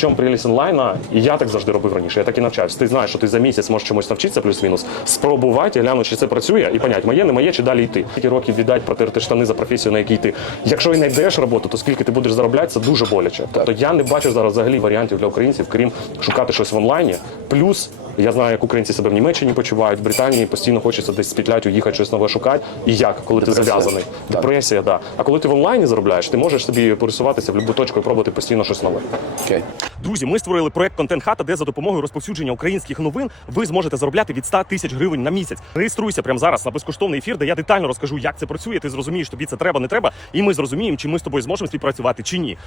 Чому прелість онлайна, і я так завжди робив раніше. Я так і навчався. Ти знаєш, що ти за місяць можеш чомусь навчитися, плюс-мінус, спробувати, глянути, чи це працює, і понять, моє, не моє, чи далі йти. Скільки років віддать протерти штани за професію, на якій ти. Якщо і не йдеш роботу, то скільки ти будеш заробляти, це дуже боляче. Тобто я не бачу зараз взагалі варіантів для українців, крім шукати щось в онлайні. Плюс я знаю, як українці себе в Німеччині почувають, в Британії постійно хочеться десь спітлять, уїхати, щось нове шукати. І як, коли ти Депресія. зав'язаний? Так. Депресія, да. А коли ти в онлайні заробляєш, ти можеш собі пересуватися в будь-яку точку і пробувати постійно щось нове. Окей. Друзі, ми створили проект Контент Хата, де за допомогою розповсюдження українських новин ви зможете заробляти від 100 тисяч гривень на місяць. Реєструйся прямо зараз на безкоштовний ефір, де я детально розкажу, як це працює. Ти зрозумієш, тобі це треба, не треба, і ми зрозуміємо, чи ми з тобою зможемо співпрацювати чи ні.